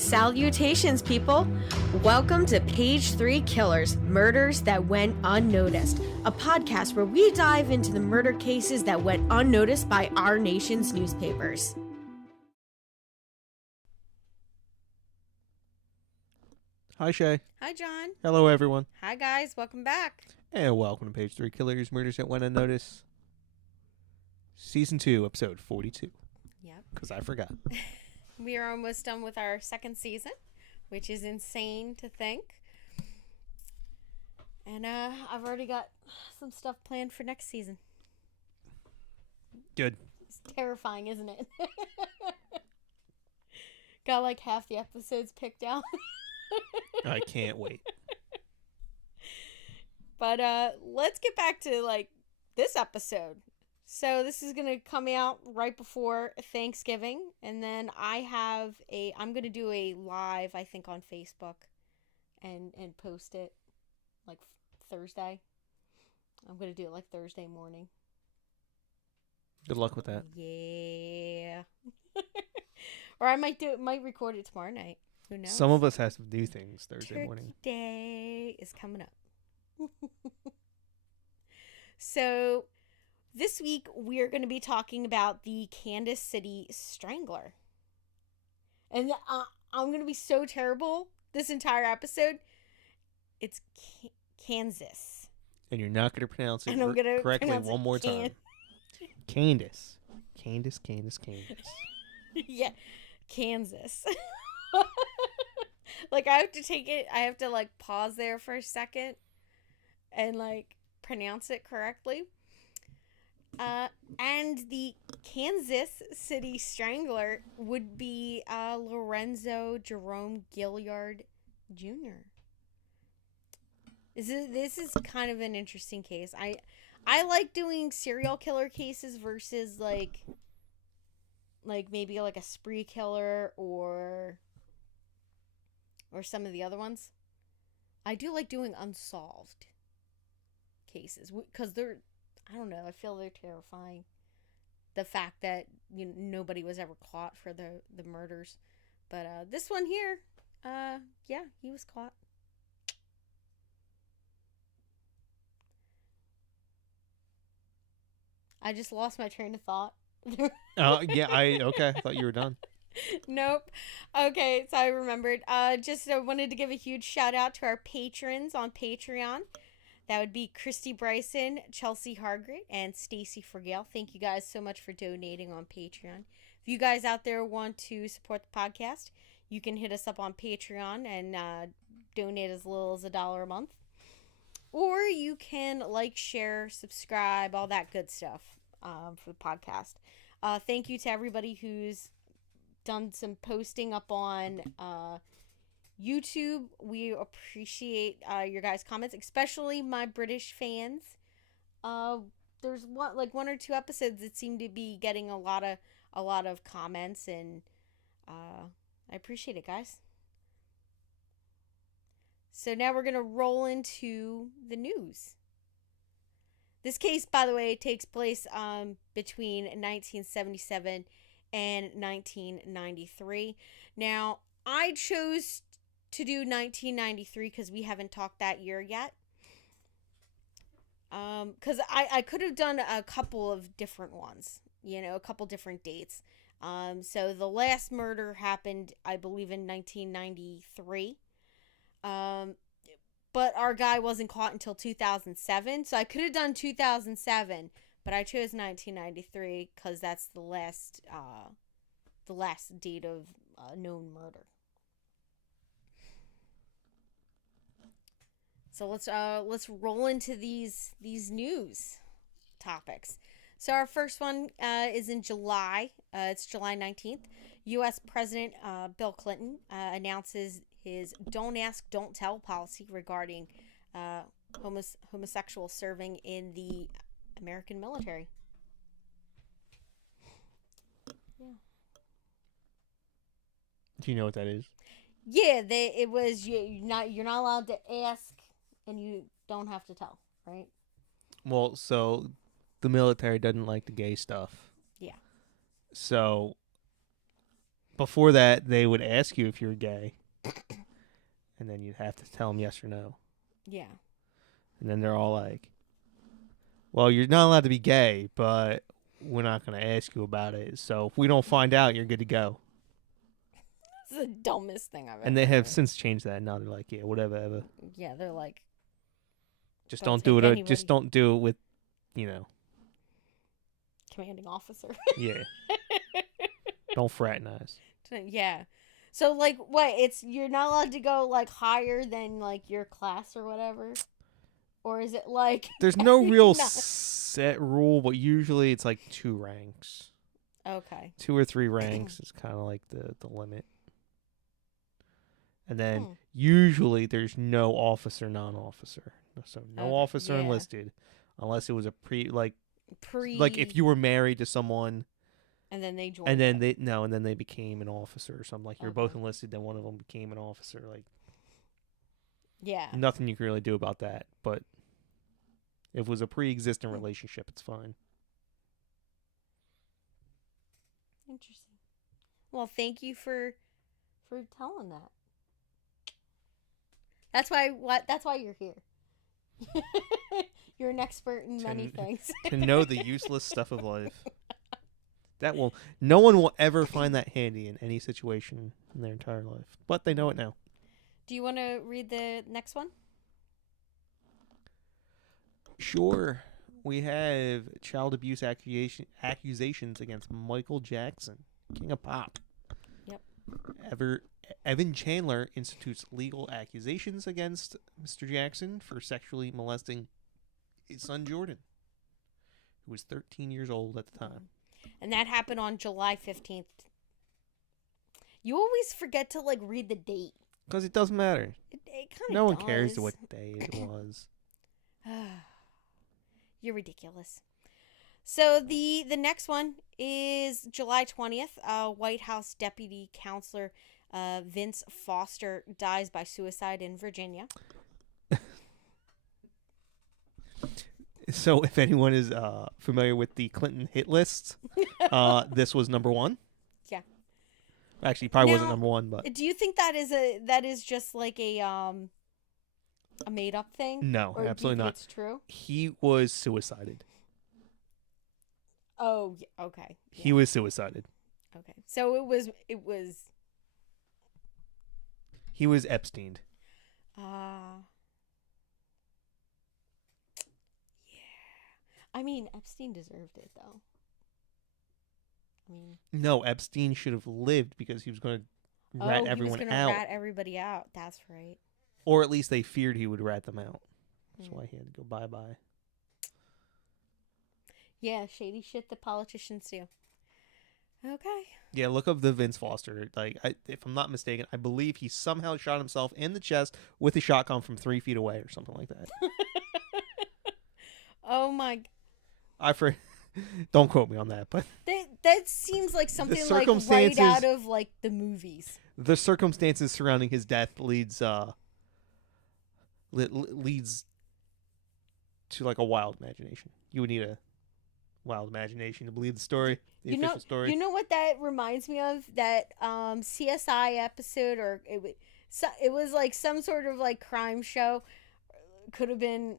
Salutations, people! Welcome to Page 3 Killers, Murders That Went Unnoticed, a podcast where we dive into the murder cases that went unnoticed by our nation's newspapers. Hi, Shay. Hi, John. Hello, everyone. Hi, guys. Welcome back. And welcome to Page 3 Killers, Murders That Went Unnoticed. Season 2, Episode 42. Yep. Because I forgot. We are almost done with our second season, which is insane to think. And I've already got some stuff planned for next season. Good. It's terrifying, isn't it? Got like half the episodes picked out. I can't wait. But let's get back to like this episode. So this is gonna come out right before Thanksgiving, and then I'm gonna do a live, I think, on Facebook, and post it like Thursday. I'm gonna do it like Thursday morning. Good luck with that. Yeah. Or I might record it tomorrow night. Who knows? Some of us have to do things Thursday Turkey morning. Day is coming up. So this week we are going to be talking about the Kansas City Strangler. And I'm going to be so terrible this entire episode. It's Kansas. And you're not going to pronounce it correctly one more time. Candace. Candace. Yeah, Kansas. Like I have to like pause there for a second and like pronounce it correctly. And the Kansas City Strangler would be Lorenzo Jerome Gilliard Jr. This is kind of an interesting case. I like doing serial killer cases versus like maybe like a spree killer or some of the other ones. I do like doing unsolved cases because I don't know, I feel they're terrifying. The fact that nobody was ever caught for the murders. But this one here, yeah, he was caught. I just lost my train of thought. Yeah, I thought you were done. Nope. Okay, so I remembered. Just wanted to give a huge shout out to our patrons on Patreon. That would be Christy Bryson, Chelsea Hargrett, and Stacey Fragale. Thank you guys so much for donating on Patreon. If you guys out there want to support the podcast, you can hit us up on Patreon and donate as little as $1 a month. Or you can like, share, subscribe, all that good stuff for the podcast. Thank you to everybody who's done some posting up on YouTube. We appreciate your guys' comments, especially my British fans. There's one or two episodes that seem to be getting a lot of comments, and I appreciate it, guys. So now we're gonna roll into the news. This case, by the way, takes place between 1977 and 1993. Now, I chose to do 1993 because we haven't talked that year yet. Because I could have done a couple of different ones, a couple different dates. So the last murder happened, I believe, in 1993. But our guy wasn't caught until 2007, so I could have done 2007, but I chose 1993 because that's the last date of known murder. So let's roll into these news topics. So our first one is in July. It's July 19th. U.S. President Bill Clinton announces his "Don't Ask, Don't Tell" policy regarding homosexual serving in the American military. Yeah. Do you know what that is? Yeah, you're not allowed to ask, and you don't have to tell, right? Well, so the military doesn't like the gay stuff. Yeah. So before that, they would ask you if you're gay, and then you'd have to tell them yes or no. Yeah. And then they're all like, "Well, you're not allowed to be gay, but we're not going to ask you about it. So if we don't find out, you're good to go." It's the dumbest thing I've ever And they have heard. since changed that. Now they're like, "Yeah, whatever. Yeah, they're like, Just Don't don't do take it. anybody. Just don't do it with, commanding officer. yeah. Don't fraternize." Yeah. So, like, what? You're not allowed to go, like, higher than, like, your class or whatever? Or is it, like... There's no real not- set rule, but usually it's like 2 ranks. Okay. 2 or 3 ranks is kind of like the limit. And then usually there's no officer, non-officer. So no Okay, officer yeah. enlisted unless it was a like Pre... if you were married to someone And then they joined and then up. and then they became an officer or something. Like you're both Okay. enlisted, then one of them became an officer. Like Yeah. nothing you can really do about that. But if it was a pre-existing relationship, it's fine. Interesting. Well, thank you for telling that. That's why you're here. You're an expert in many things. To know the useless stuff of life. No one will ever find that handy in any situation in their entire life. But they know it now. Do you want to read the next one? Sure. We have child abuse accusations against Michael Jackson, King of Pop. Yep. Evan Chandler institutes legal accusations against Mr. Jackson for sexually molesting his son Jordan, who was 13 years old at the time. And that happened on July 15th. You always forget to, like, read the date. Because it doesn't matter. It kind of No one cares what day it was. You're ridiculous. So the next one is July 20th. White House Deputy Counselor Vince Foster dies by suicide in Virginia. So if anyone is familiar with the Clinton hit list, this was number 1. Yeah. Actually, probably wasn't number 1, but do you think that is just like a made up thing? no, or absolutely do you think not. It's true. He was suicided. Oh, okay. Yeah. He was suicided. Okay. So it was. He was Epsteined. Yeah. I mean, Epstein deserved it, though. I mean, No, Epstein should have lived because he was going to rat everyone he was gonna out. rat everybody out. That's right. Or at least they feared he would rat them out. That's why he had to go bye-bye. Yeah, shady shit that politicians do. Okay. Yeah, look up the Vince Foster. Like, if I'm not mistaken, I believe he somehow shot himself in the chest with a shotgun from 3 feet away or something like that. Oh my. Don't quote me on that, but that seems like something like right circumstances- out of like the movies. the circumstances surrounding his death leads to like a wild imagination. You would need a wild imagination to believe the story, the official story. You know what that reminds me of? That CSI episode, or it was like some sort of like crime show. Could have been.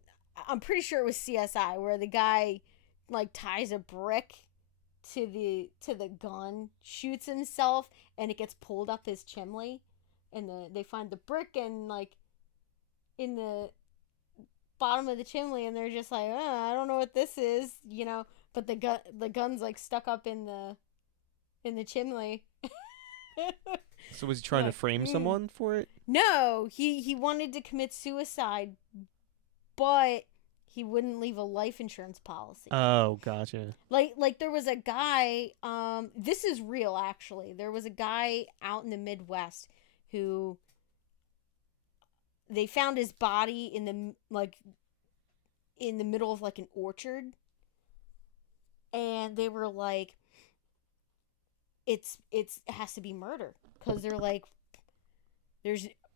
I'm pretty sure it was CSI, where the guy like ties a brick to the gun, shoots himself, and it gets pulled up his chimney, and they find the brick and like in the bottom of the chimney, and they're just like, I don't know what this is, but the gun's like stuck up in the chimney. So was he trying to frame someone for it? No, he wanted to commit suicide, but he wouldn't leave a life insurance policy. Oh, gotcha. Like there was a guy, this is real actually. There was a guy out in the Midwest who they found his body in the middle of like an orchard, and they were like, it has to be murder, because they're like,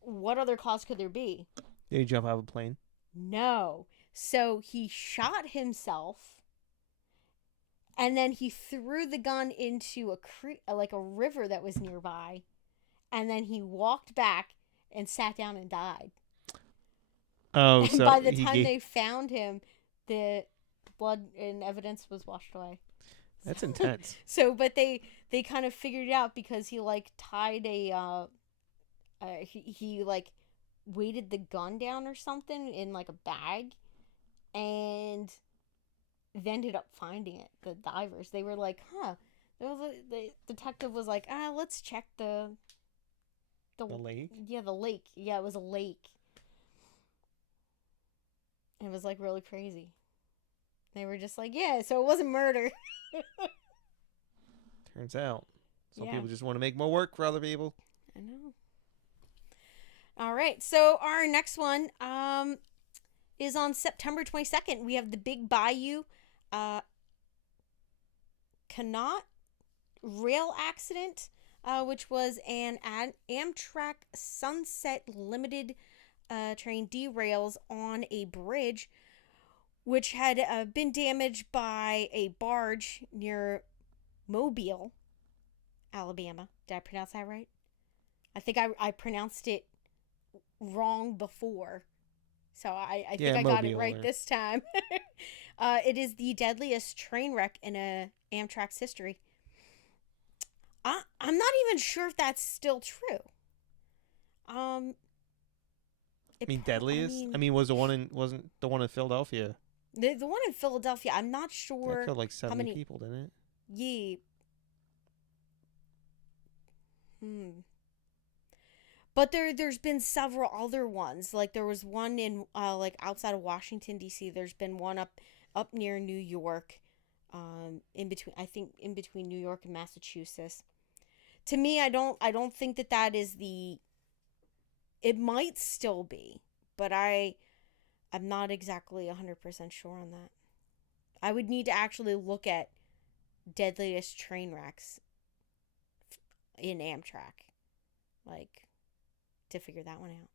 what other cause could there be? Did he jump out of a plane? No. So he shot himself And then he threw the gun into a creek, like a river that was nearby. And then he walked back and sat down and died. Oh, And so by the time they found him, the blood and evidence was washed away. That's intense. So, but they kind of figured it out because he like tied a he like weighted the gun down or something in like a bag, and they ended up finding it. The divers, they were like, huh. The detective was like, let's check the lake. Yeah, the lake. Yeah, it was a lake. It was like really crazy. They were just like, yeah, so it wasn't murder. Turns out, some Yeah. people just want to make more work for other people. I know. All right, so our next one is on September 22nd. We have the Big Bayou Canot rail accident, which was an Amtrak Sunset Limited train derails on a bridge, which had been damaged by a barge near Mobile, Alabama. Did I pronounce that right? I think I pronounced it wrong before. So I think I got it right this time. It is the deadliest train wreck in Amtrak's history. I'm not even sure if that's still true. Deadliest? Was wasn't the one in Philadelphia? The one in Philadelphia, I'm not sure. That killed like 70 people, didn't it? Yeah. But there's been several other ones. Like there was one in like outside of Washington D.C. There's been one up near New York, in between New York and Massachusetts. To me, I don't think that is the. It might still be, but I'm not exactly 100% sure on that. I would need to actually look at deadliest train wrecks in Amtrak, like, to figure that one out.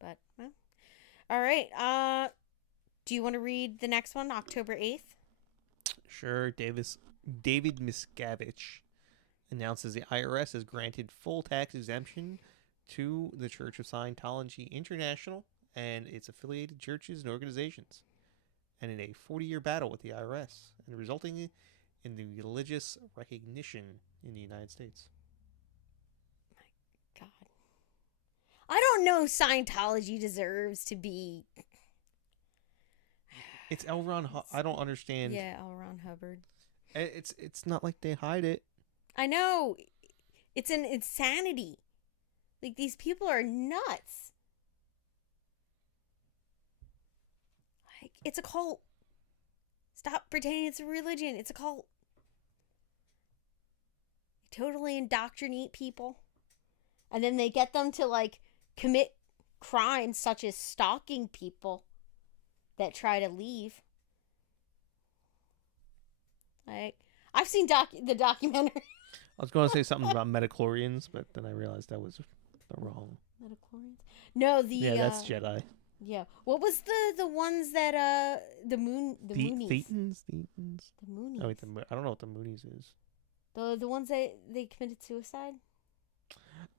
But, well. All right. Do you want to read the next one, October 8th? Sure. David Miscavige announces the IRS has granted full tax exemption to the Church of Scientology International and its affiliated churches and organizations, and in a 40-year battle with the IRS, and resulting in the religious recognition in the United States. My God. I don't know if Scientology deserves to be... It's L. Ron I don't understand. Yeah, L. Ron Hubbard. It's not like they hide it. I know. It's an insanity. Like, these people are nuts. Like, it's a cult. Stop pretending it's a religion. It's a cult. They totally indoctrinate people. And then they get them to, like, commit crimes such as stalking people that try to leave. Like, I've seen the documentary. I was going to say something about midichlorians, but then I realized that was the wrong. Midichlorians? No, Yeah, that's Jedi. Yeah. What was the ones that the Moonies? Thetans? The Moonies. Oh wait, I don't know what the Moonies is. The ones that they committed suicide?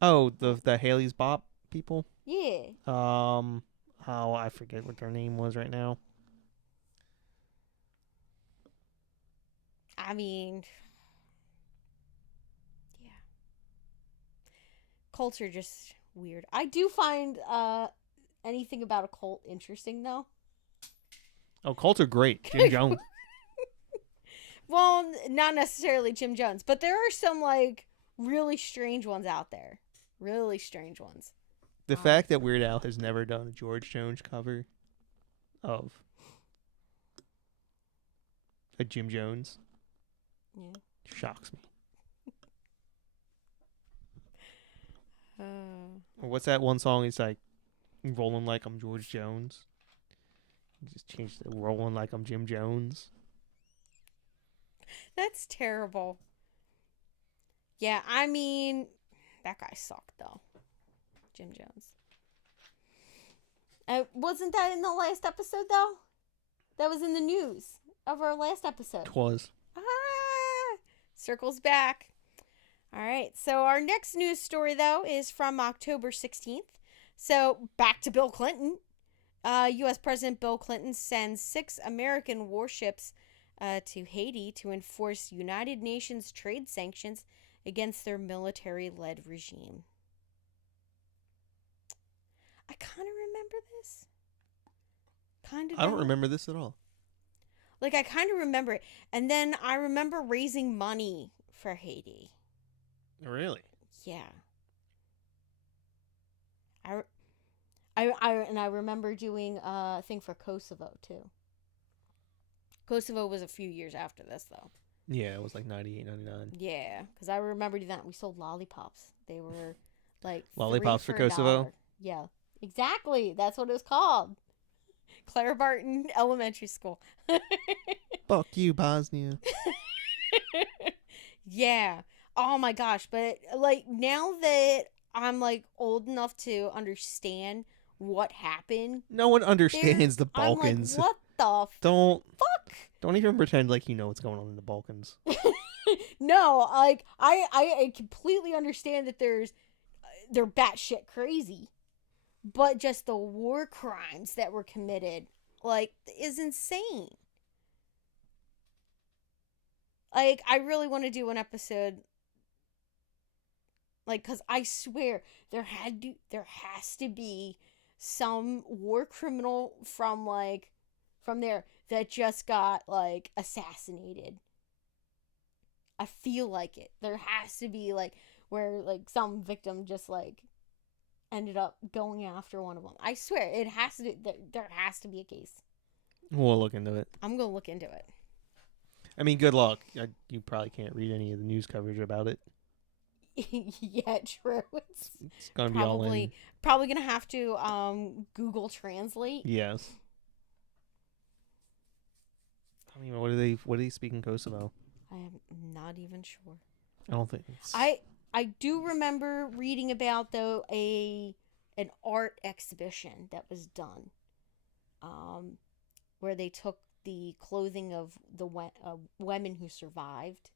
Oh, the Haley's Bop people? Yeah. I forget what their name was right now. I mean, yeah. Cults are just weird. I do find anything about a cult interesting, though. Oh, cults are great. Jim Jones. Well, not necessarily Jim Jones, but there are some, like, really strange ones out there. Really strange ones. The fact that Weird Al has never done a George Jones cover of a Jim Jones shocks me. What's that one song? It's like rolling like I'm George Jones. You just changed the rolling like I'm Jim Jones. That's terrible. Yeah, I mean, that guy sucked, though. Jim Jones. Wasn't that in the last episode, though? That was in the news. of our last episode. Twas. Circles back. All right. So our next news story, though, is from October 16th. So back to Bill Clinton. U.S. President Bill Clinton sends 6 American warships to Haiti to enforce United Nations trade sanctions against their military-led regime. I kind of remember this. I don't remember this at all. Like, I kind of remember it. And then I remember raising money for Haiti. Really? Yeah. I remember doing a thing for Kosovo, too. Kosovo was a few years after this, though. Yeah, it was like 98, 99. Yeah, because I remember doing that. We sold lollipops. They were, like, Lollipops for Kosovo? $1. Yeah, exactly. That's what it was called. Clara Barton Elementary School. Fuck you, Bosnia. Yeah. Oh, my gosh. But, like, now that I'm, like, old enough to understand what happened. No one understands the Balkans. I'm like, what the fuck? Don't even pretend like you know what's going on in the Balkans. No, like, I completely understand that they're batshit crazy. But just the war crimes that were committed, like, is insane. Like, I really want to do an episode, like, because I swear there has to be some war criminal from there that just got, like, assassinated. I feel like it. There has to be, like, where, like, some victim just, like, ended up going after one of them. I swear, it has to. There has to be a case. We'll look into it. I'm gonna look into it. I mean, good luck. You probably can't read any of the news coverage about it. Yeah, true. It's gonna be all in. Probably gonna have to Google Translate. Yes. I mean, what do they speak in Kosovo? I am not even sure. I don't think it's... I do remember reading about, though, an art exhibition that was done, where they took the clothing of the women who survived,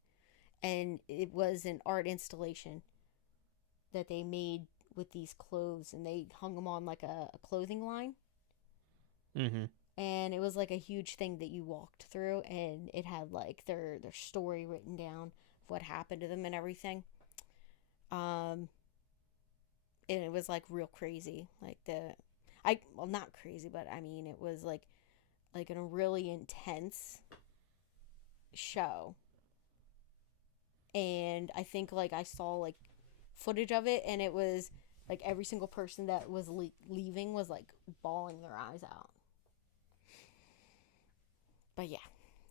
and it was an art installation that they made with these clothes, and they hung them on like a clothing line. Mm-hmm. And it was like a huge thing that you walked through, and it had like their story written down of what happened to them and everything. And it was like real crazy. Like not crazy, but I mean it was like a really intense show. And I think like I saw like footage of it, and it was like every single person that was leaving was like bawling their eyes out. But yeah.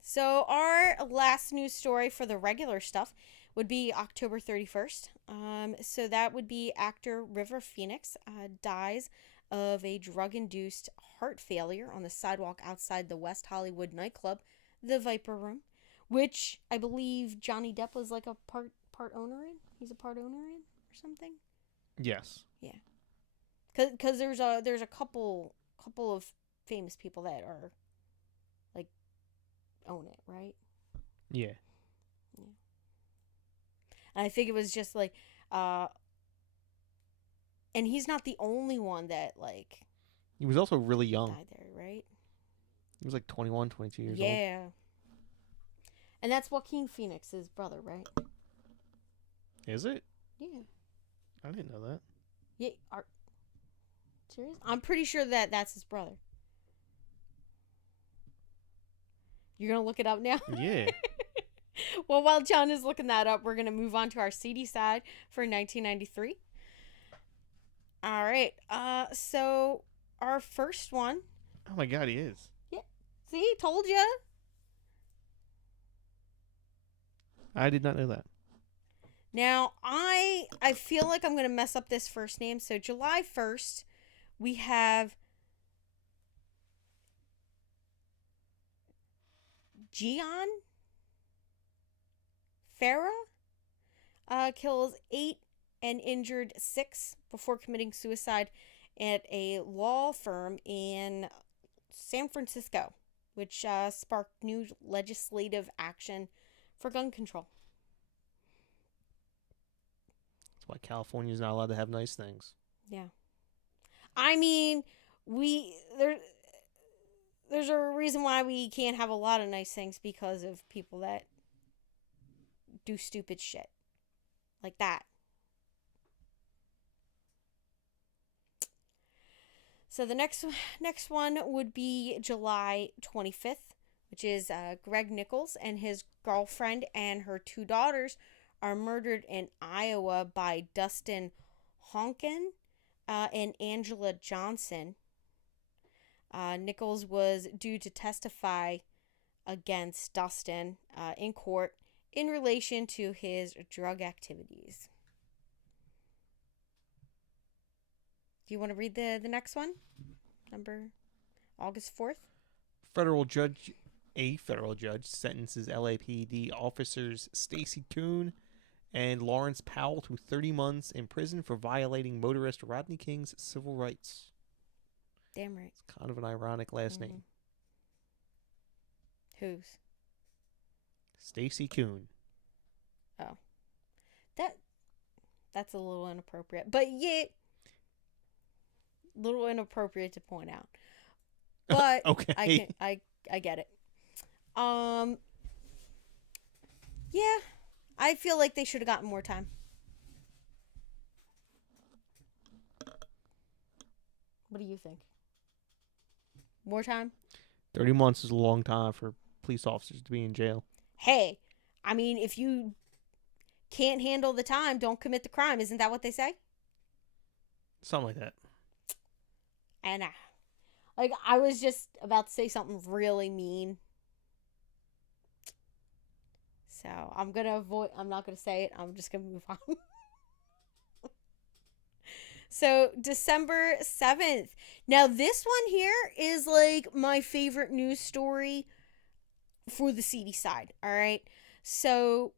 So our last news story for the regular stuff would be October 31st. So that would be actor River Phoenix dies of a drug-induced heart failure on the sidewalk outside the West Hollywood nightclub, the Viper Room, which I believe Johnny Depp was like a part owner in. He's a part owner in or something. Yes. Yeah. Because there's a couple of famous people that are like own it, right? Yeah. And I think it was just like, and he's not the only one that like. He was also really young. Died there, right? He was like 21, 22 years old. Yeah. And that's Joaquin Phoenix's brother, right? Is it? Yeah. I didn't know that. Yeah. Serious? I'm pretty sure that that's his brother. You're gonna look it up now? Yeah. Well, while John is looking that up, we're going to move on to our CD side for 1993. All right. So our first one. Oh my God, he is. Yeah. See, told you. I did not know that. Now, I feel like I'm going to mess up this first name. So July 1st, we have Gian Farah kills 8 and injured 6 before committing suicide at a law firm in San Francisco, which sparked new legislative action for gun control. That's why California's not allowed to have nice things. Yeah. I mean, there's a reason why we can't have a lot of nice things, because of people that do stupid shit like that. So the next one would be July 25th, which is Greg Nichols and his girlfriend and her 2 daughters are murdered in Iowa by Dustin Honken and Angela Johnson. Nichols was due to testify against Dustin in court in relation to his drug activities. Do you want to read the next one? Number August 4th? A federal judge sentences LAPD officers Stacey Kuhn and Lawrence Powell to 30 months in prison for violating motorist Rodney King's civil rights. Damn right. It's kind of an ironic last name. Whose? Stacey Kuhn. Oh. That's a little inappropriate. But yet, little inappropriate to point out. But okay. I get it. Yeah. I feel like they should have gotten more time. What do you think? More time? 30 months is a long time for police officers to be in jail. Hey, I mean, if you can't handle the time, don't commit the crime. Isn't that what they say? Something like that. And I was just about to say something really mean. So I'm not going to say it. I'm just going to move on. So December 7th. Now this one here is like my favorite news story for the seedy side. All right. So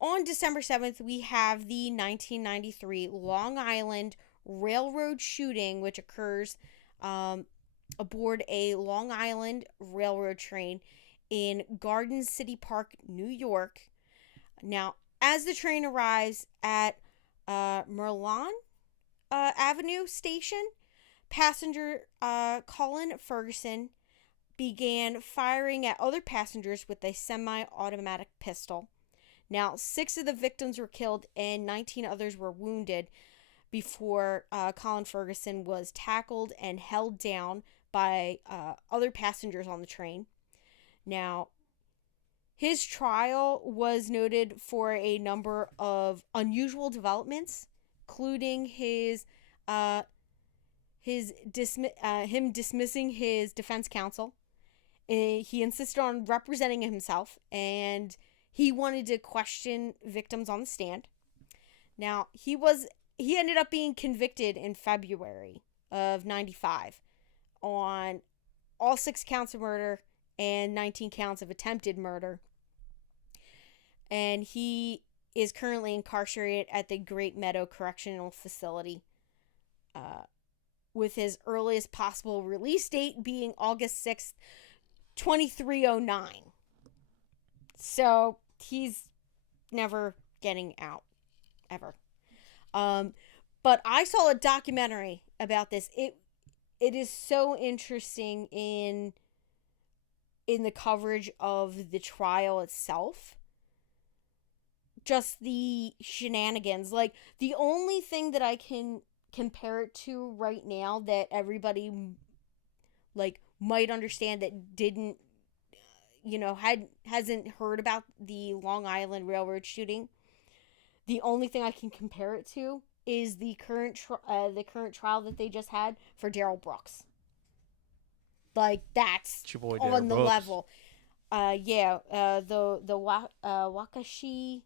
on December 7th, we have the 1993 Long Island Railroad shooting, which occurs aboard a Long Island Railroad train in Garden City Park, New York. Now, as the train arrives at Merlon Avenue Station, passenger Colin Ferguson began firing at other passengers with a semi-automatic pistol. Now, 6 of the victims were killed and 19 others were wounded before Colin Ferguson was tackled and held down by other passengers on the train. Now, his trial was noted for a number of unusual developments, including him dismissing his defense counsel. He insisted on representing himself, and he wanted to question victims on the stand. Now, he ended up being convicted in February of 95 on all 6 counts of murder and 19 counts of attempted murder. And he is currently incarcerated at the Great Meadow Correctional Facility, with his earliest possible release date being August 6th, 2309. So he's never getting out, ever. But I saw a documentary about this. It is so interesting in the coverage of the trial itself. Just the shenanigans. Like, the only thing that I can compare it to right now that everybody, like, might understand that didn't, hasn't heard about the Long Island Railroad shooting, the only thing I can compare it to is the current trial that they just had for Darrell Brooks. Like, that's on the level. The Waukesha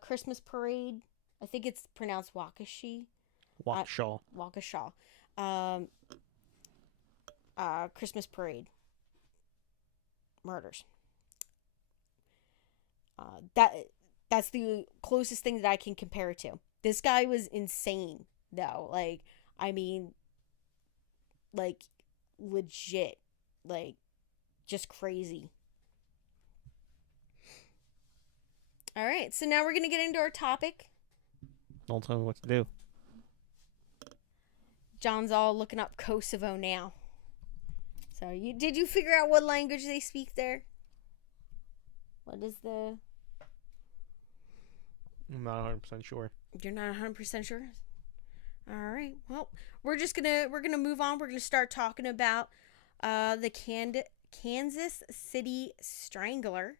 Christmas parade. I think it's pronounced Waukesha. Waukesha. Christmas parade murders. That's the closest thing that I can compare it to. This guy was insane, though. Like, I mean, like, legit. Like, Just crazy. All right, so now we're going to get into our topic. Don't tell me what to do. John's all looking up Kosovo now. So, did you figure out what language they speak there? What is the... I'm not 100% sure. You're not 100% sure? All right. Well, we're gonna move on. We're gonna start talking about the Kansas City Strangler.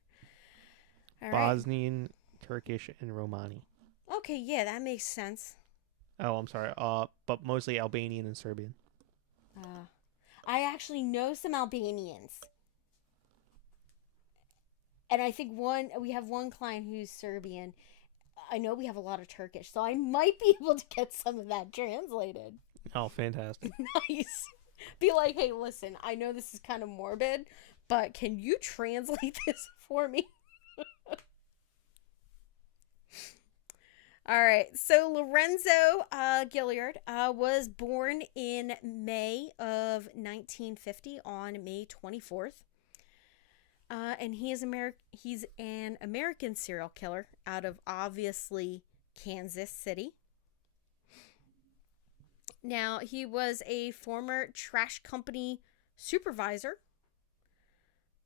All right. Bosnian, Turkish, and Romani. Okay, yeah, that makes sense. Oh, I'm sorry. But mostly Albanian and Serbian. I actually know some Albanians. And I think we have one client who's Serbian. I know we have a lot of Turkish, so I might be able to get some of that translated. Oh, fantastic. Nice. Be like, hey, listen, I know this is kind of morbid, but can you translate this for me? All right, so Lorenzo Gilliard was born in May of 1950 on May 24th. And he's an American serial killer out of, obviously, Kansas City. Now, he was a former trash company supervisor.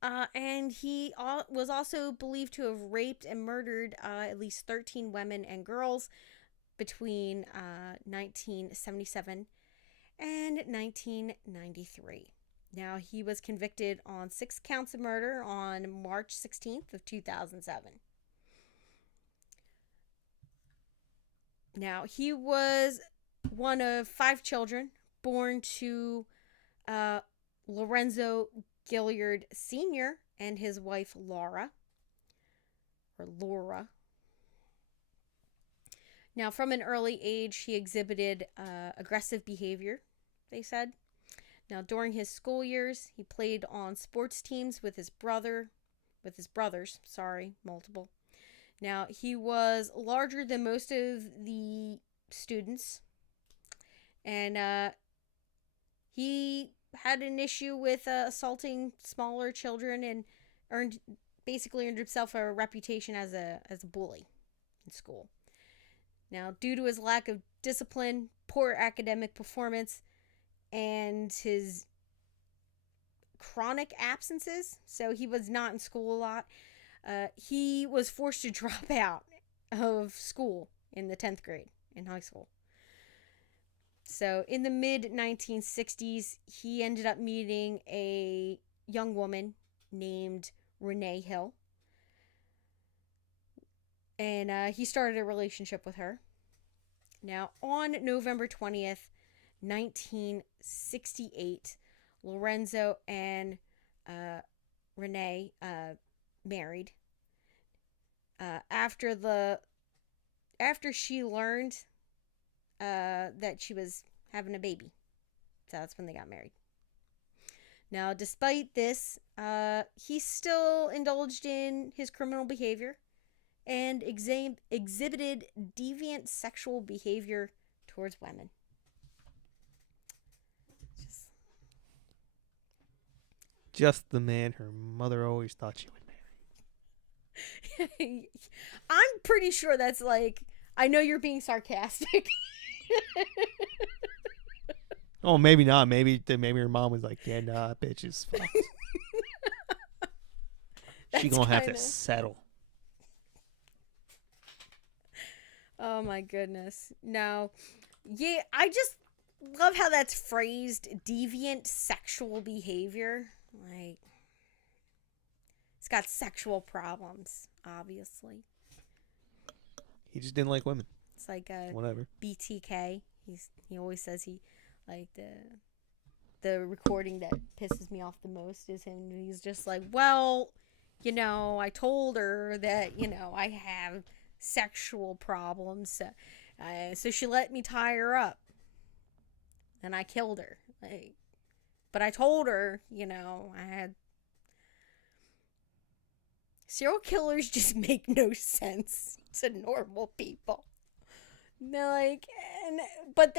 And he was also believed to have raped and murdered at least 13 women and girls between 1977 and 1993. Now, he was convicted on 6 counts of murder on March 16th of 2007. Now, he was one of 5 children born to Lorenzo Gilliard Sr. and his wife Laura. Now, from an early age, he exhibited aggressive behavior, they said. Now, during his school years, he played on sports teams with his brothers, multiple. Now, he was larger than most of the students, and he had an issue with assaulting smaller children and earned himself a reputation as a bully in school. Now, due to his lack of discipline, poor academic performance, and his chronic absences, so he was not in school a lot, he was forced to drop out of school in the 10th grade in high school. So in the mid-1960s, he ended up meeting a young woman named Renee Hill, and he started a relationship with her. Now, on November 20th, 1968, Lorenzo and Renee married. After she learned that she was having a baby, so that's when they got married. Now, despite this, he still indulged in his criminal behavior and exhibited deviant sexual behavior towards women. Just the man her mother always thought she would marry. I'm pretty sure that's like, I know you're being sarcastic. Oh, maybe not. Maybe her mom was like, yeah, nah, bitch is fucked. She gonna have to settle. Oh my goodness. No. Yeah, I just love how that's phrased, deviant sexual behavior. Like, he's got sexual problems, obviously. He just didn't like women. It's like a whatever. BTK. He always says he, like, the recording that pisses me off the most is him. He's just like, well, I told her that, I have sexual problems, so she let me tie her up, and I killed her. Like, but I told her, I had... Serial killers just make no sense to normal people. They're like, but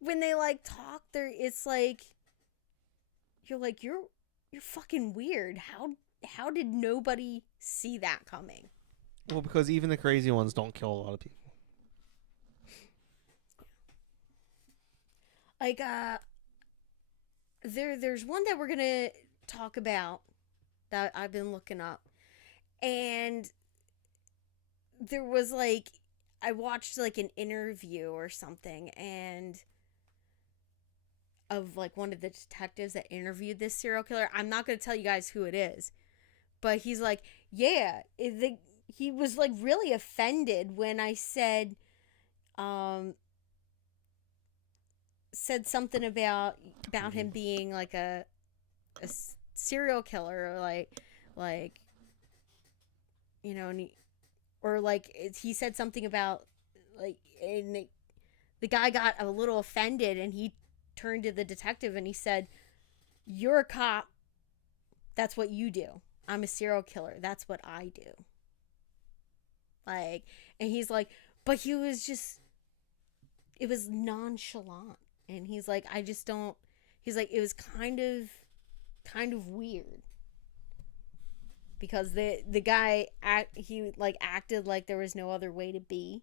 when they like talk, it's like, you're you're fucking weird. How did nobody see that coming? Well, because even the crazy ones don't kill a lot of people. Like there's one that we're gonna talk about that I've been looking up, and there was like I watched like an interview or something, and of like one of the detectives that interviewed this serial killer. I'm not gonna tell you guys who it is, but he's like, yeah, he was like really offended when I um said something about him being like a serial killer, or like and or like he said something about like, and the guy got a little offended, and he turned to the detective and he said, "You're a cop. That's what you do. I'm a serial killer. That's what I do." Like, and he's like, but he was just, it was nonchalant. And he's like, I just don't, he's like, it was kind of weird. Because the guy, he like acted like there was no other way to be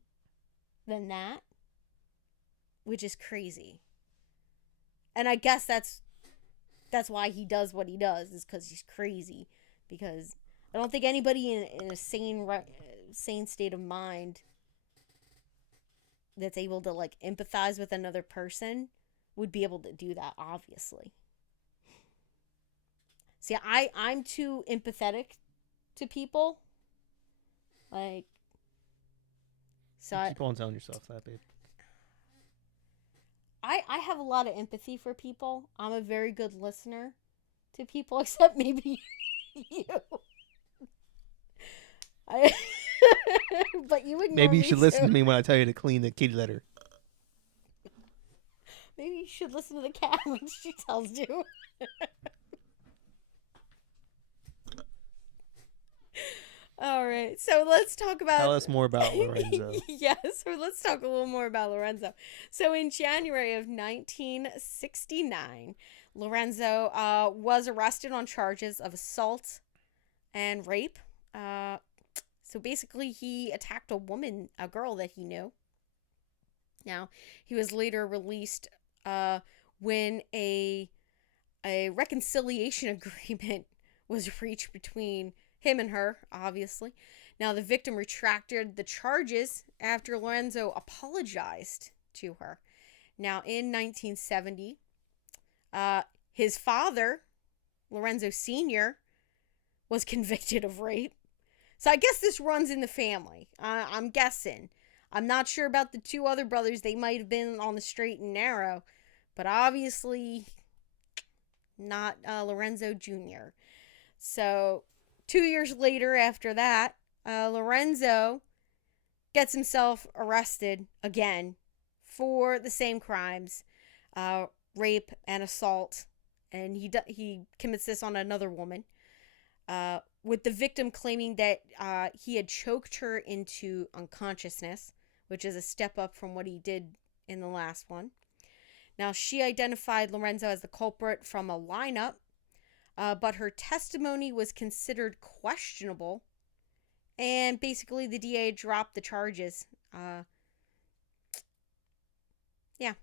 than that. Which is crazy. And I guess that's why he does what he does, is because he's crazy. Because I don't think anybody in a sane state of mind that's able to like empathize with another person would be able to do that, obviously. See, I'm too empathetic to people. Like, so You keep on telling yourself that, babe. I have a lot of empathy for people. I'm a very good listener to people, except maybe you. But you ignore Maybe you me should listen too. to me when I tell you to clean the kitty litter. Maybe you should listen to the cat when she tells you. All right, so let's talk about. Tell us more about Lorenzo. Yes, so let's talk a little more about Lorenzo. So in January of 1969, Lorenzo was arrested on charges of assault and rape. So basically, he attacked a girl that he knew. Now, he was later released when a reconciliation agreement was reached between him and her, obviously. Now, the victim retracted the charges after Lorenzo apologized to her. Now, in 1970, his father, Lorenzo Sr., was convicted of rape. So I guess this runs in the family. I'm guessing. I'm not sure about the two other brothers. They might have been on the straight and narrow. But obviously not Lorenzo Jr. So 2 years later after that, Lorenzo gets himself arrested again for the same crimes, rape and assault. And he commits this on another woman, with the victim claiming that he had choked her into unconsciousness, which is a step up from what he did in the last one. Now, she identified Lorenzo as the culprit from a lineup, but her testimony was considered questionable, and basically the DA dropped the charges. Yeah.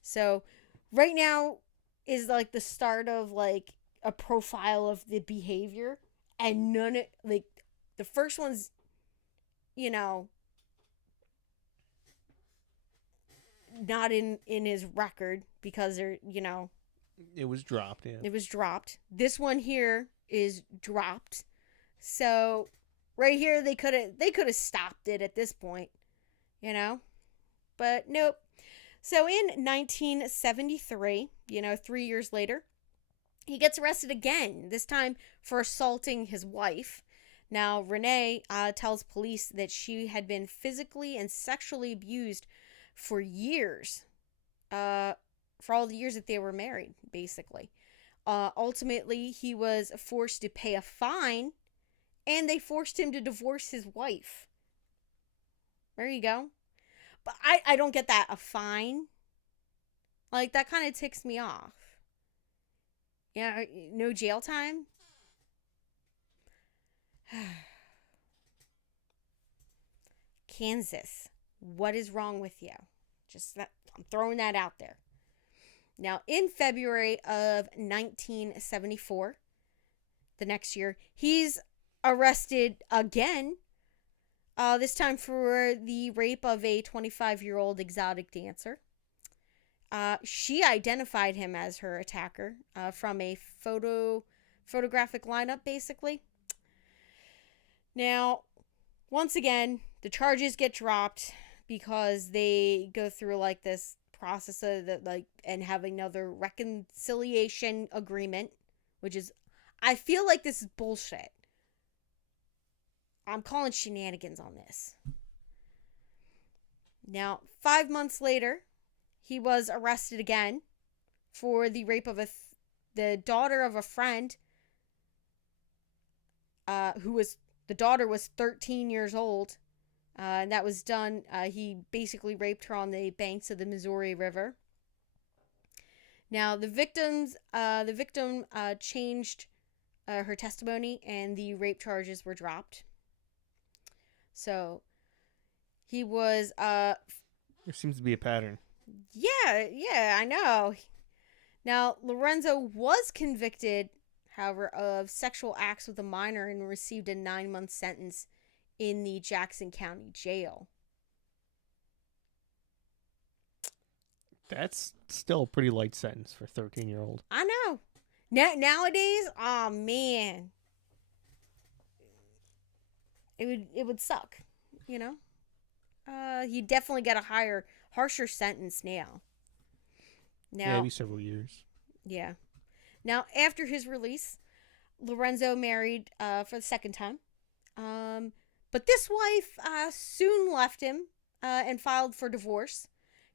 So, right now is like the start of like a profile of the behavior, and none of like the first one's, not in his record because It was dropped, yeah. it was dropped. This one here is dropped. So right here they could have stopped it at this point, But nope. So in 1973, 3 years later, he gets arrested again, this time for assaulting his wife. Now, Renee tells police that she had been physically and sexually abused for years, for all the years that they were married, basically. Ultimately, he was forced to pay a fine, and they forced him to divorce his wife. There you go. But I don't get that. A fine? Like, that kind of ticks me off. Yeah, no jail time. Kansas, what is wrong with you? Just that, I'm throwing that out there. Now, in February of 1974, the next year, he's arrested again. This time for the rape of a 25-year-old exotic dancer. She identified him as her attacker from a photographic lineup, basically. Now, once again, the charges get dropped because they go through like this process of and have another reconciliation agreement, which is, I feel like this is bullshit. I'm calling shenanigans on this. Now, 5 months later, he was arrested again for the rape of the daughter of a friend the daughter was 13 years old. And that was done. He basically raped her on the banks of the Missouri River. Now, the victim changed her testimony, and the rape charges were dropped. So, he was. There seems to be a pattern. Yeah, I know. Now, Lorenzo was convicted, however, of sexual acts with a minor and received a 9-month sentence in the Jackson County Jail. That's still a pretty light sentence for a 13-year-old. I know. Nowadays, oh man, it would suck, you know. He definitely got a harsher sentence now. Maybe several years. Yeah. Now, after his release, Lorenzo married for the second time. But this wife soon left him and filed for divorce,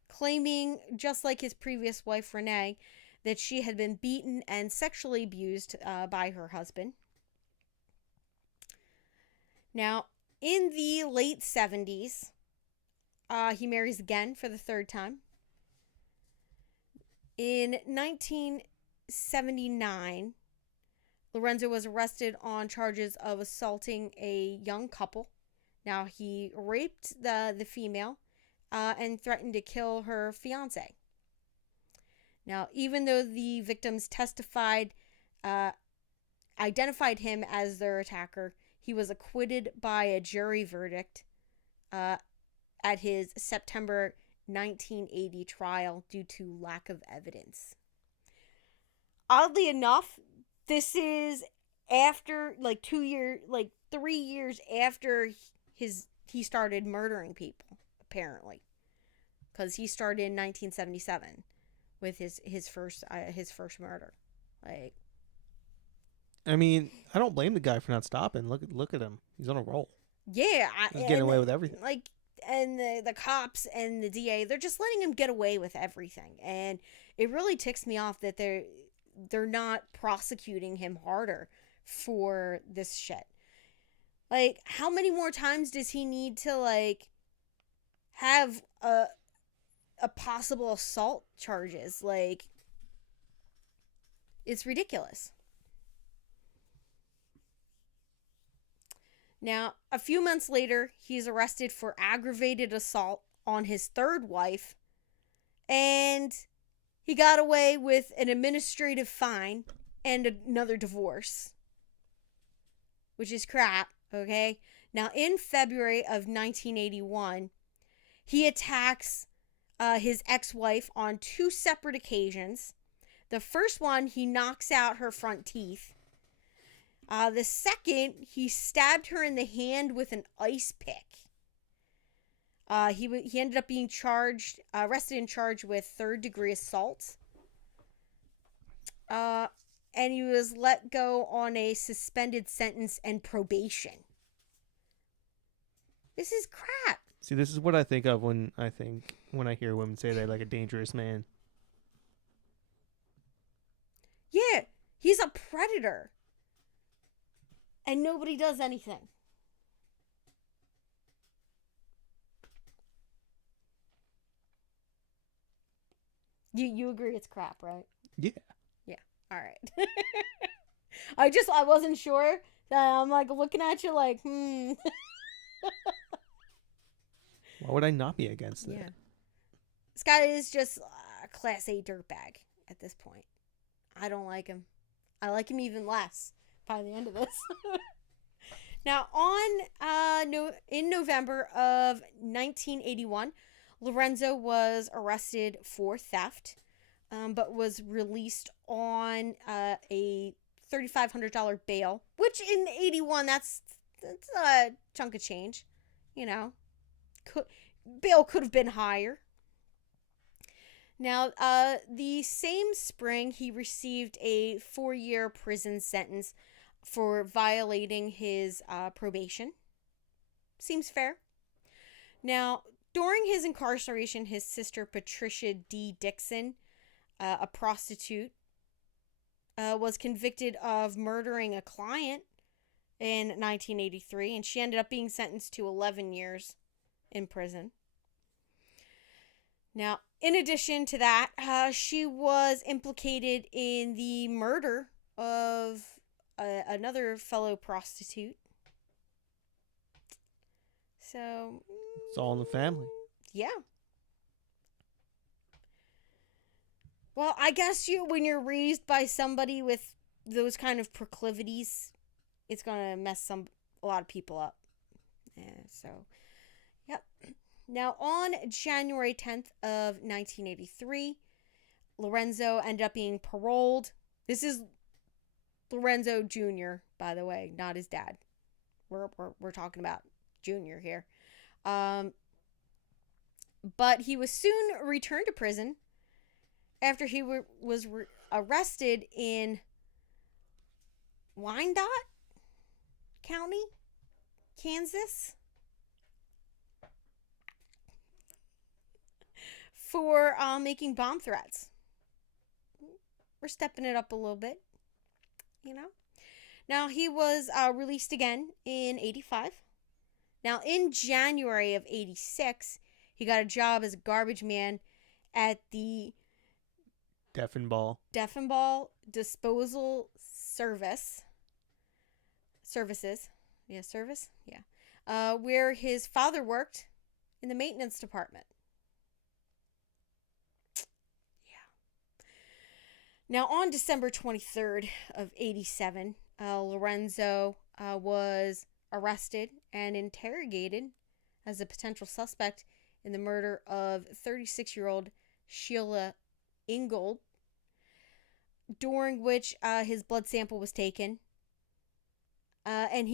claiming, just like his previous wife, Renee, that she had been beaten and sexually abused by her husband. Now, in the late 70s, he marries again for the third time. In 1979, Lorenzo was arrested on charges of assaulting a young couple. Now, he raped the female and threatened to kill her fiance. Now, even though the victims identified him as their attacker, he was acquitted by a jury verdict at his September 1980 trial due to lack of evidence. Oddly enough, this is after 3 years after he started murdering people, apparently, because he started in 1977 with his first murder. Like, I mean, I don't blame the guy for not stopping. Look at him. He's on a roll. Yeah, he's getting away with everything. And the cops and the DA, they're just letting him get away with everything, and it really ticks me off that they're not prosecuting him harder for this shit. Like, how many more times does he need to have a possible assault charges? Like, it's ridiculous. Now, a few months later, he's arrested for aggravated assault on his third wife, and he got away with an administrative fine and another divorce, which is crap, okay? Now, in February of 1981, he attacks his ex-wife on 2 separate occasions. The first one, he knocks out her front teeth. The second, he stabbed her in the hand with an ice pick. He ended up being arrested and charged with 3rd-degree assault. And he was let go on a suspended sentence and probation. This is crap. See, this is what I think of when I hear women say they like a dangerous man. Yeah, he's a predator. And nobody does anything. You agree it's crap, right? Yeah. Yeah. All right. I wasn't sure. I'm like looking at you like, hmm. Why would I not be against that? Yeah. This guy is just a class A dirtbag at this point. I don't like him. I like him even less by the end of this. Now, in November of 1981, Lorenzo was arrested for theft, but was released on a $3,500 bail, which in 81, that's a chunk of change, you know. Bail could have been higher. Now, the same spring, he received a 4-year prison sentence for violating his probation. Seems fair. Now, during his incarceration, his sister Patricia D. Dixon, a prostitute, was convicted of murdering a client in 1983, and she ended up being sentenced to 11 years in prison. Now, in addition to that, she was implicated in the murder of another fellow prostitute. So, It's all in the family. yeah. Well, I guess when you're raised by somebody with those kind of proclivities, it's gonna mess a lot of people up. Yeah, so, yep. Now, on January 10th of 1983, Lorenzo ended up being paroled. This is Lorenzo Jr., by the way, not his dad. We're talking about Jr. here. But he was soon returned to prison after he was arrested in Wyandotte County, Kansas, for making bomb threats. We're stepping it up a little bit, you know. Now, he was released again in 85. Now, in January of 86, he got a job as a garbage man at the Deffenball Disposal Services. Yeah. Where his father worked in the maintenance department. Yeah. Now, on December 23rd of 87, Lorenzo was arrested and interrogated as a potential suspect in the murder of 36-year-old Sheila Ingold, during which his blood sample was taken, and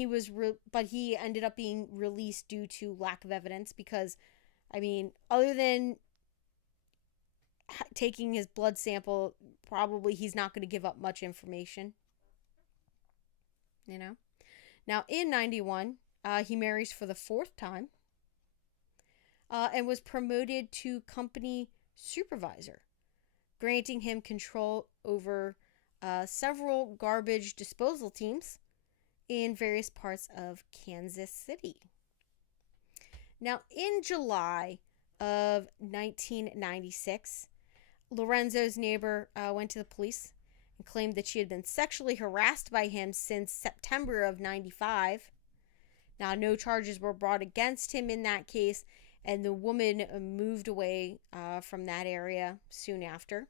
but he ended up being released due to lack of evidence because, I mean, other than taking his blood sample, probably he's not going to give up much information, you know. Now, in 91, he marries for the 4th time and was promoted to company supervisor, granting him control over several garbage disposal teams in various parts of Kansas City. Now, in July of 1996, Lorenzo's neighbor went to the police and claimed that she had been sexually harassed by him since September of 95. Now, no charges were brought against him in that case, and the woman moved away from that area soon after.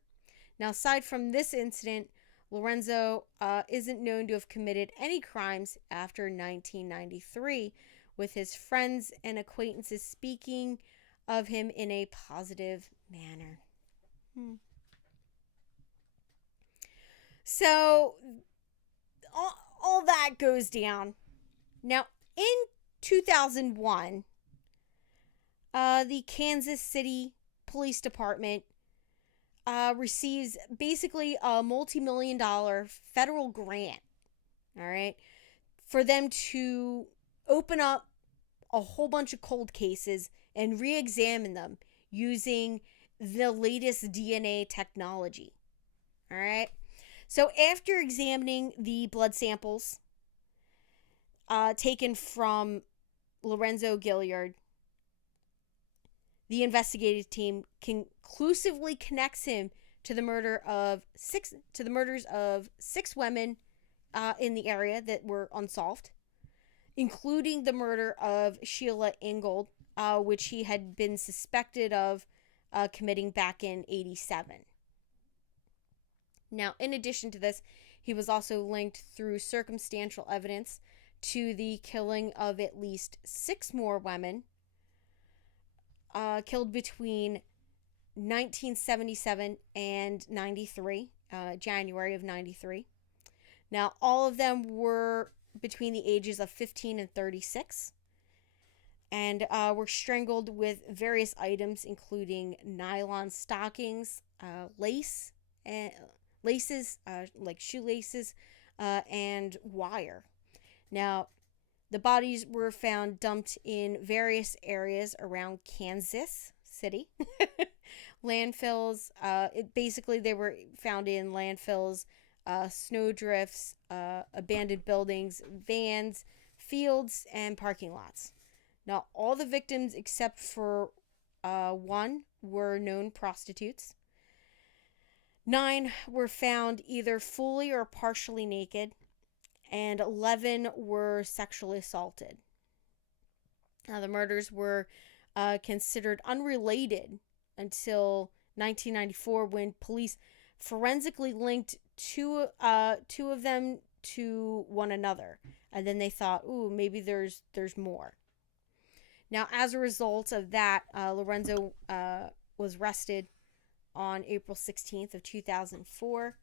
Now, aside from this incident, Lorenzo isn't known to have committed any crimes after 1993, with his friends and acquaintances speaking of him in a positive manner. So, all that goes down. Now, in 2001, the Kansas City Police Department receives basically a multi-million-dollar federal grant, all right, for them to open up a whole bunch of cold cases and re-examine them using the latest DNA technology, all right? So after examining the blood samples taken from Lorenzo Gilliard, the investigative team conclusively connects him to the murders of six women in the area that were unsolved, including the murder of Sheila Ingold, which he had been suspected of committing back in '87. Now, in addition to this, he was also linked through circumstantial evidence to the killing of at least six more women killed between 1977 and 93, January of 93. Now, all of them were between the ages of 15 and 36 and were strangled with various items, including nylon stockings, laces, like shoelaces, and wire. Now, the bodies were found dumped in various areas around Kansas City. Landfills, basically they were found in landfills, snowdrifts, abandoned buildings, vans, fields, and parking lots. Now, all the victims except for one were known prostitutes. 9 were found either fully or partially naked, and 11 were sexually assaulted. Now, the murders were considered unrelated until 1994, when police forensically linked two of them to one another, and then they thought, "Ooh, maybe there's more." Now, as a result of that, Lorenzo was arrested on April 16th of 2004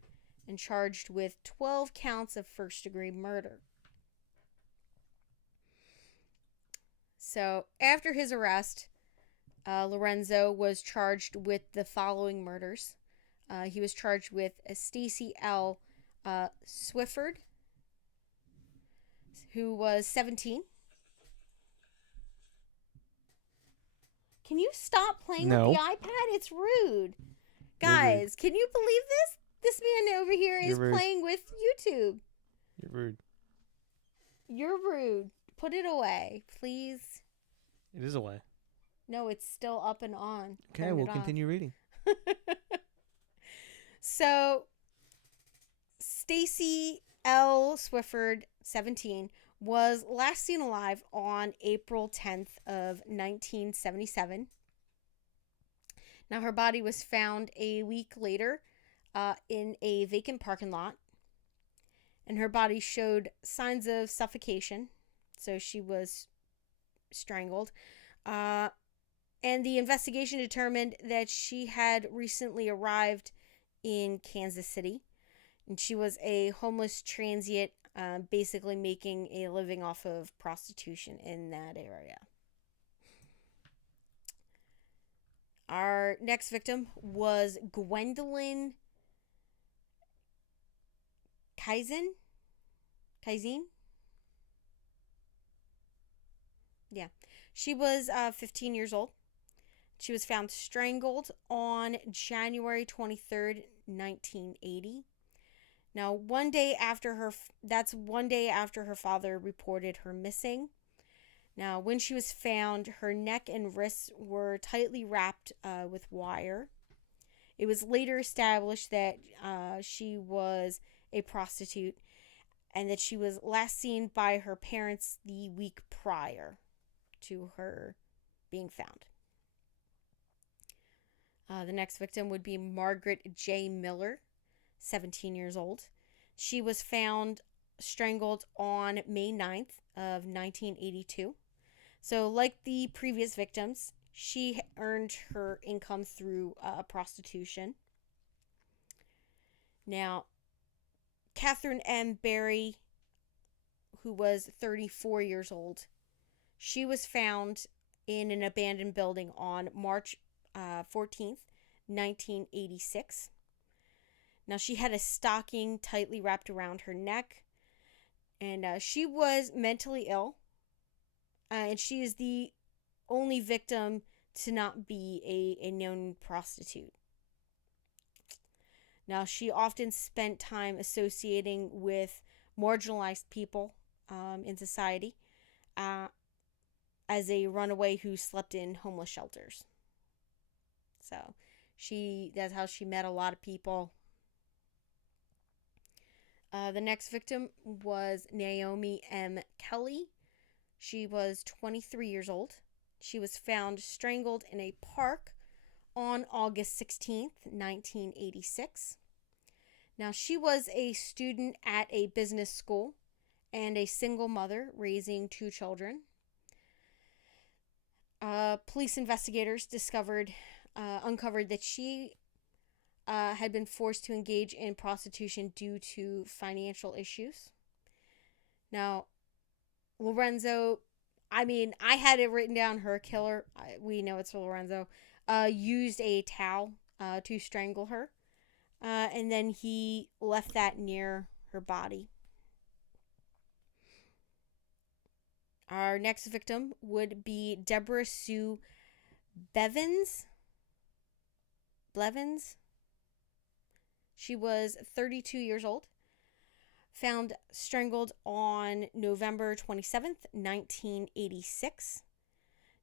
and charged with 12 counts of first-degree murder. So, after his arrest, Lorenzo was charged with the following murders. He was charged with Stacey L. Swifford, who was 17. Can you stop playing with the iPad? It's rude. Guys, can you believe this? This man over here is playing with YouTube. You're rude. You're rude. Put it away, please. It is away. No, it's still up and on. Okay, we'll continue reading. So, Stacey L. Swifford, 17, was last seen alive on April 10th of 1977. Now, her body was found a week later in a vacant parking lot, and her body showed signs of suffocation, so she was strangled. And the investigation determined that she had recently arrived in Kansas City, and she was a homeless transient, basically making a living off of prostitution in that area. Our next victim was Gwendolyn Kaizen? Yeah. She was 15 years old. She was found strangled on January 23rd, 1980. Now, one day after her father reported her missing. Now, when she was found, her neck and wrists were tightly wrapped with wire. It was later established that she was a prostitute and that she was last seen by her parents the week prior to her being found. The next victim would be Margaret J. Miller, 17 years old. She was found strangled on May 9th of 1982. So, like the previous victims, she earned her income through prostitution. Now, Catherine M. Berry, who was 34 years old, she was found in an abandoned building on March 14th, 1986. Now, she had a stocking tightly wrapped around her neck, and she was mentally ill, and she is the only victim to not be a known prostitute. Now, she often spent time associating with marginalized people in society as a runaway who slept in homeless shelters. So, That's how she met a lot of people. The next victim was Naomi M. Kelly. She was 23 years old. She was found strangled in a park on August 16th, 1986. Now, she was a student at a business school and a single mother raising 2 children. Police investigators uncovered that she had been forced to engage in prostitution due to financial issues. Now, Lorenzo, I had it written down, her killer, we know it's Lorenzo, used a towel to strangle her. And then he left that near her body. Our next victim would be Deborah Sue Blevins. She was 32 years old. Found strangled on November 27th, 1986.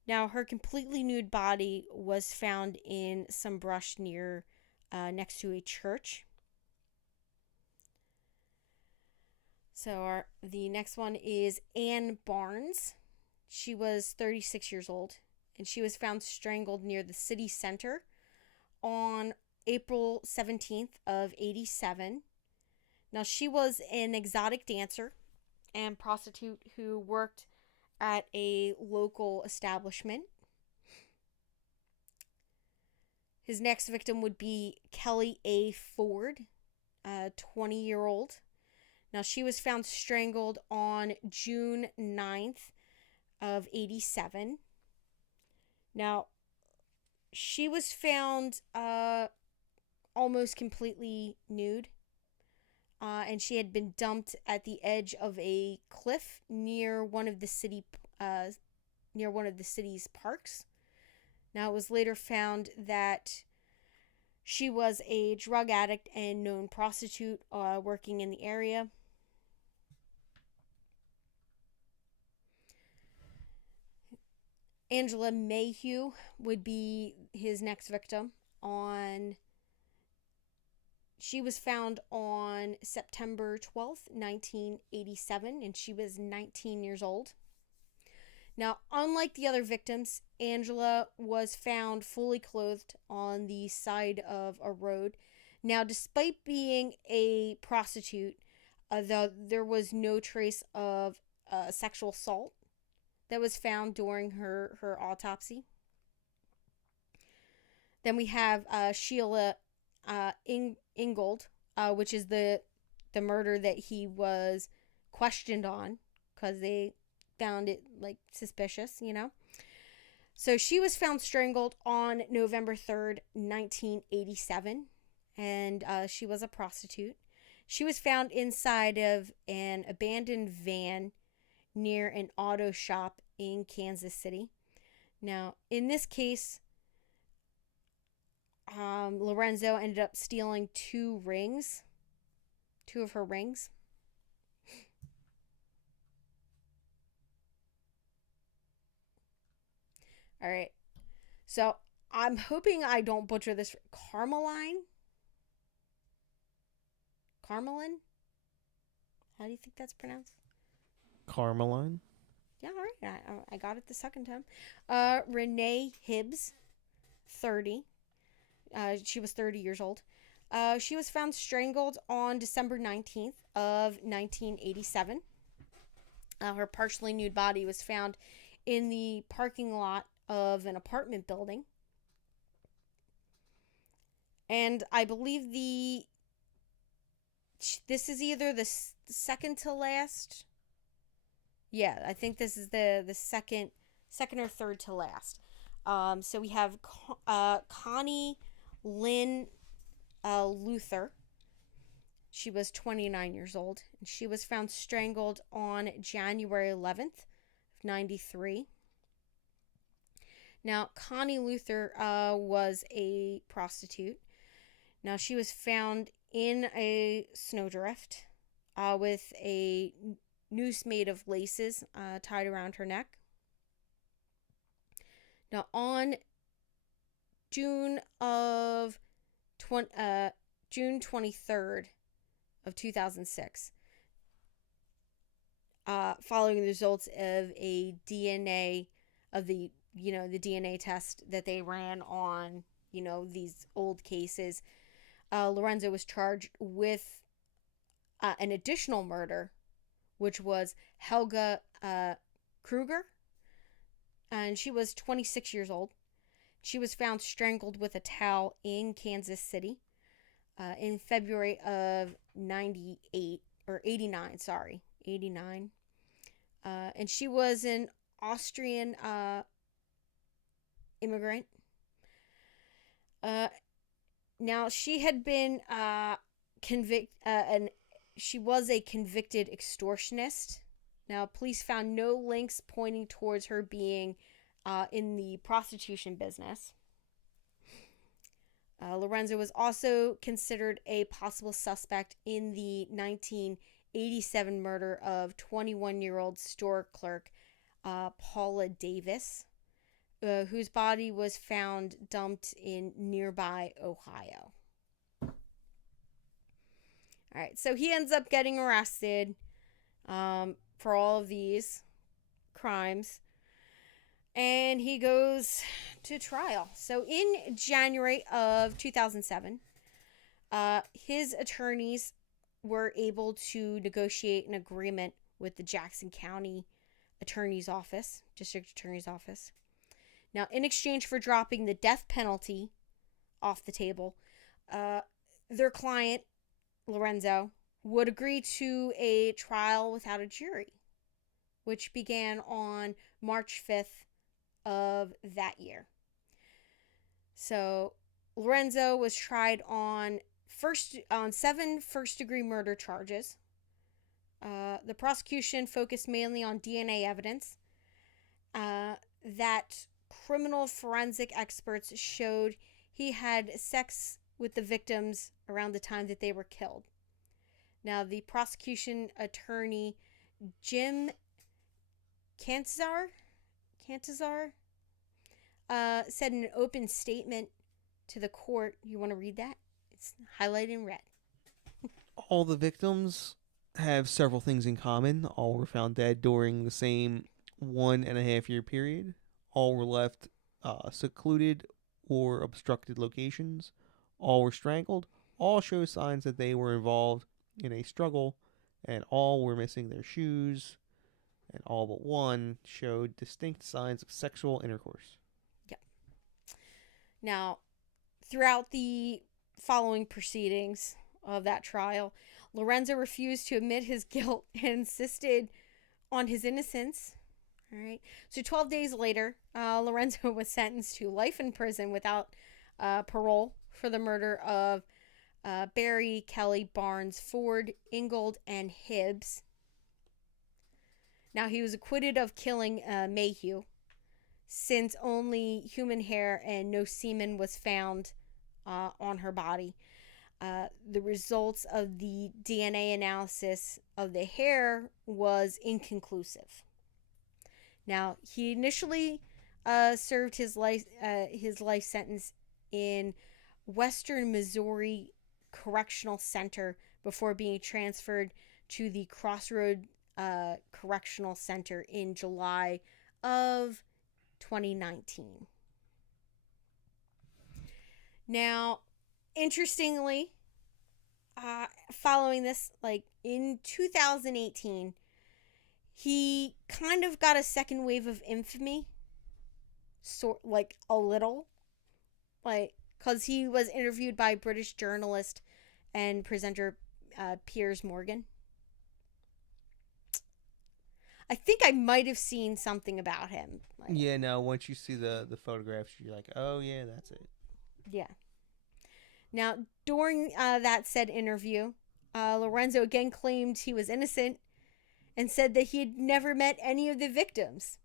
Now, her completely nude body was found in some brush next to a church. So the next one is Ann Barnes. She was 36 years old, and she was found strangled near the city center on April 17th of 87. Now, she was an exotic dancer and prostitute who worked at a local establishment. His next victim would be Kelly A. Ford, a 20-year-old. Now, she was found strangled on June 9th of 87. Now, she was found almost completely nude. And she had been dumped at the edge of a cliff near one of the city's parks. Now, it was later found that she was a drug addict and known prostitute working in the area. Angela Mayhew would be his next victim. She was found on September 12th, 1987, and she was 19 years old. Now, unlike the other victims, Angela was found fully clothed on the side of a road. Now, despite being a prostitute, there was no trace of sexual assault that was found during her autopsy. Then we have Sheila Ingold, which is the murder that he was questioned on because they found it suspicious, So she was found strangled on November 3rd, 1987, and she was a prostitute. She was found inside of an abandoned van near an auto shop in Kansas City. Now, in this case, Lorenzo ended up stealing 2 of her rings. All right. So I'm hoping I don't butcher this. Carmeline? How do you think that's pronounced? Carmeline? Yeah, all right. I got it the second time. Renee Hibbs, 30. She was 30 years old. She was found strangled on December 19th of 1987. Her partially nude body was found in the parking lot of an apartment building. And I believe this is either the second to last. Yeah, I think this is the second or third to last. So we have Connie Lynn Luther. She was 29 years old, and she was found strangled on January 11th, 93. Now, Connie Luther was a prostitute. Now, she was found in a snowdrift with a noose made of laces tied around her neck. Now, on June of June 23rd of 2006, following the results of a DNA of the DNA test that they ran on these old cases. Lorenzo was charged with an additional murder, which was Helga Kruger, and she was 26 years old. She was found strangled with a towel in Kansas City in February of 89. And she was an Austrian immigrant. Now, she had been and she was a convicted extortionist. Now, police found no links pointing towards her being in the prostitution business. Lorenzo was also considered a possible suspect in the 1987 murder of 21-year-old store clerk Paula Davis, whose body was found dumped in nearby Ohio. All right, so he ends up getting arrested for all of these crimes, and he goes to trial. So in January of 2007, his attorneys were able to negotiate an agreement with the Jackson County District Attorney's Office. Now, in exchange for dropping the death penalty off the table, their client, Lorenzo, would agree to a trial without a jury, which began on March 5th of that year. So Lorenzo was tried on 7 first-degree murder charges. The prosecution focused mainly on DNA evidence that criminal forensic experts showed he had sex with the victims around the time that they were killed. Now, the prosecution attorney, Jim Cantazar, said in an open statement to the court, you want to read that? It's highlighted in red. All the victims have several things in common. All were found dead during the same 1.5-year period. All were left secluded or obstructed locations. All were strangled. All show signs that they were involved in a struggle, and all were missing their shoes, and all but one showed distinct signs of sexual intercourse. Yep. Now, throughout the following proceedings of that trial, Lorenzo refused to admit his guilt and insisted on his innocence. All right. So 12 days later, Lorenzo was sentenced to life in prison without parole for the murder of Barry, Kelly, Barnes, Ford, Ingold, and Hibbs. Now, he was acquitted of killing Mayhew, since only human hair and no semen was found on her body. The results of the DNA analysis of the hair was inconclusive. Now, he initially served his life sentence in Western Missouri Correctional Center before being transferred to the Crossroad Correctional Center in July of 2019. Now, interestingly, following this, like in 2018, he kind of got a second wave of infamy, like a little, like, because he was interviewed by British journalist and presenter Piers Morgan. I think I might have seen something about him. Like, yeah, no, once you see the photographs, you're like, oh, yeah, that's it. Yeah. Now, during that said interview, Lorenzo again claimed he was innocent and said that he had never met any of the victims.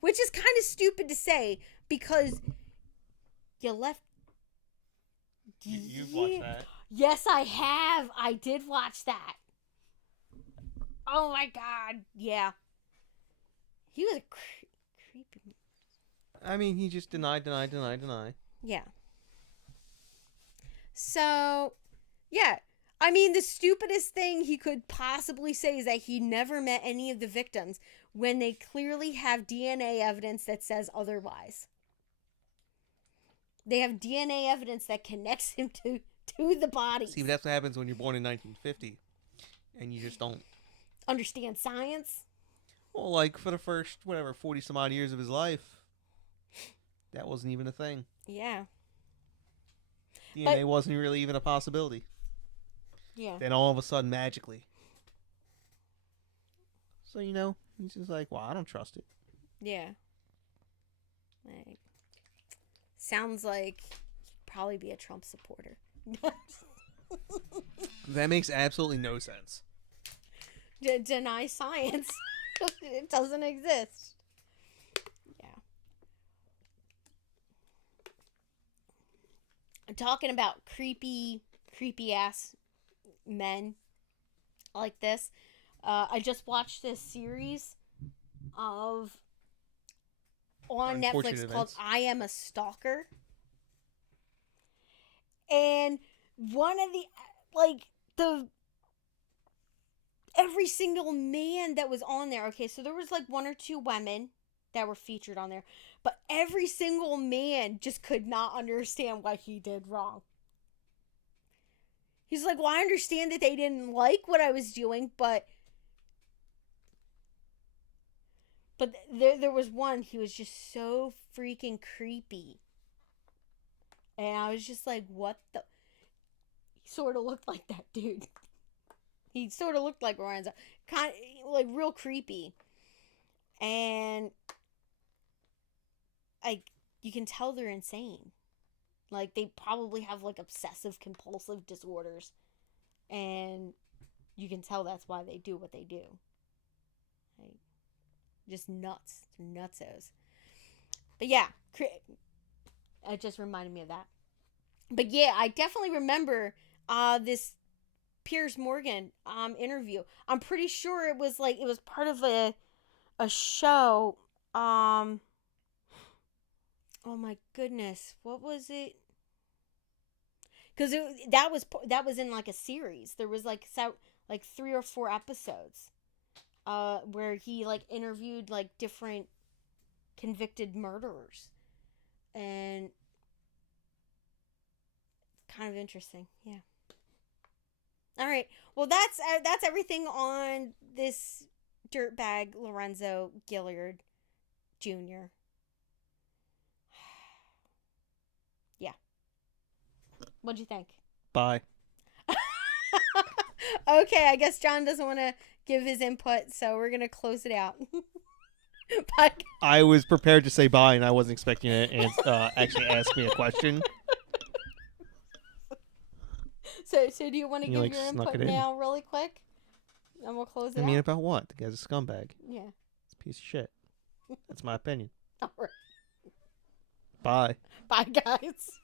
Which is kind of stupid to say because you left... You've watched that? Yes, I have. I did watch that. Oh my god. Yeah. He was a creepy... I mean, he just denied. Yeah. So, yeah. I mean, the stupidest thing he could possibly say is that he never met any of the victims when they clearly have DNA evidence that says otherwise. They have DNA evidence that connects him to the bodies. See, but that's what happens when you're born in 1950 and you just don't Understand science? Well, like for the first 40 some odd years of his life, that wasn't even a thing. Yeah. DNA wasn't really even a possibility. Yeah. Then all of a sudden, magically. So, he's just like, well, I don't trust it. Yeah. Like, sounds like he'd probably be a Trump supporter. That makes absolutely no sense. Deny science. It doesn't exist. Yeah. I'm talking about creepy ass men like this. I just watched this series on Netflix called I Am a Stalker. And one of every single man that was on there. Okay, so there was like one or two women that were featured on there, but every single man just could not understand what he did wrong. He's like, well, I understand that they didn't like what I was doing, but there was one, he was just so freaking creepy. And I was just like, what the? He sort of looked like that dude. He sort of looked like Lorenzo. Kind of, like, real creepy. And, like, you can tell they're insane. Like, they probably have, like, obsessive compulsive disorders. And you can tell that's why they do what they do. Like, just nuts. Nutsos. But yeah, it just reminded me of that. But yeah, I definitely remember this Piers Morgan interview. I'm pretty sure it was part of a show. Oh my goodness, what was it? Because that was in like a series. There was like 3 or 4 episodes where he like interviewed like different convicted murderers, and kind of interesting. Yeah. All right. Well, that's everything on this dirtbag Lorenzo Gilliard Jr. Yeah. What'd you think? Bye. Okay, I guess John doesn't want to give his input, so we're gonna close it out. Bye. I was prepared to say bye, and I wasn't expecting it to actually ask me a question. So do you want to give like, your snuck input it in. now, really quick, and we'll close it out? I mean, about what? The guy's a scumbag. Yeah. It's a piece of shit. That's my opinion. All right. Bye. Bye, guys.